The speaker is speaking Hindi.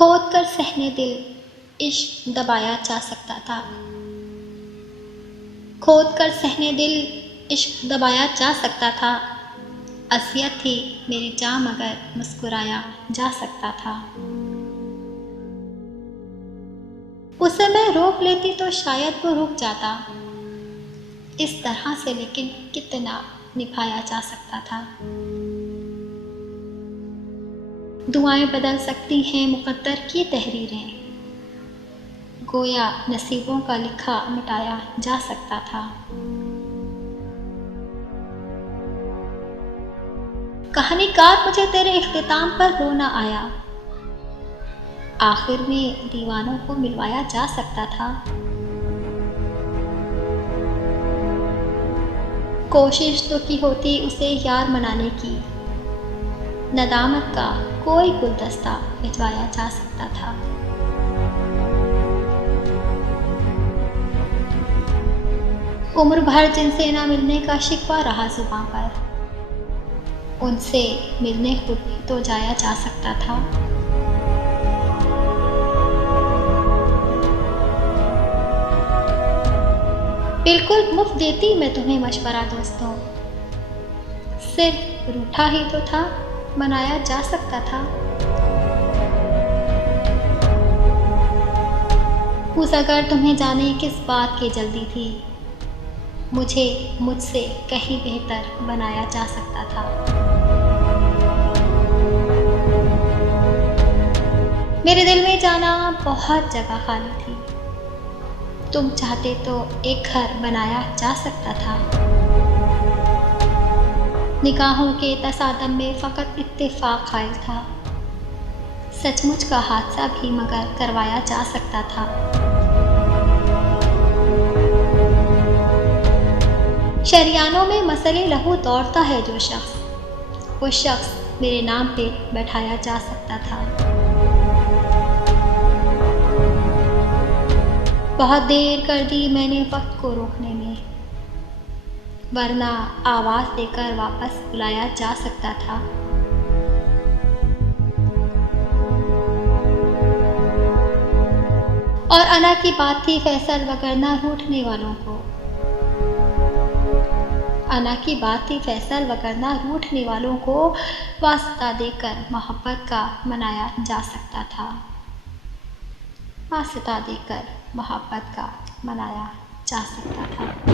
खोद कर सहने दिल इश्क दबाया जा सकता था। खोद कर सहने दिल इश्क दबाया जा सकता था। असियत थी मेरी जान मगर मुस्कुराया जा सकता था। उसे मैं रोक लेती तो शायद वो रुक जाता। इस तरह से लेकिन कितना निभाया जा सकता था। दुआएं बदल सकती हैं मुक़द्दर की तहरीरें, गोया नसीबों का लिखा मिटाया जा सकता था। कहानीकार मुझे तेरे इख्तिताम पर रोना आया, आखिर में दीवानों को मिलवाया जा सकता था। कोशिश तो की होती उसे यार मनाने की, नदामत का कोई गुलदस्ता भिजवाया जा सकता था। उम्र भर जिनसे ना मिलने का शिकवा रहा जुबां पर, उनसे मिलने खुद तो जाया जा सकता था। बिल्कुल मुफ्त देती मैं तुम्हें मशवरा दोस्तों, सिर्फ रूठा ही तो था, मनाया जा सकता था। उस अगर तुम्हें जाने किस बात की जल्दी थी, मुझे मुझसे कहीं बेहतर बनाया जा सकता था। मेरे दिल में जाना बहुत जगह खाली थी, तुम चाहते तो एक घर बनाया जा सकता था। निगाहों के तसादम में फ़कत इत्तेफाक ख़ाइल था, सचमुच का हादसा भी मगर करवाया जा सकता था। शरियानों में मसले लहू दौड़ता है जो शख्स, वो शख्स मेरे नाम पे बैठाया जा सकता था। बहुत देर कर दी मैंने वक्त को रोकने में, वरना आवाज़ देकर वापस बुलाया जा सकता था। और अना की बात थी फैसल वगरना रूठने वालों को, अना की बात थी फैसल वगरना रूठने वालों को वास्ता देकर मोहब्बत का मनाया जा सकता था। वास्ता देकर मोहब्बत का मनाया जा सकता था।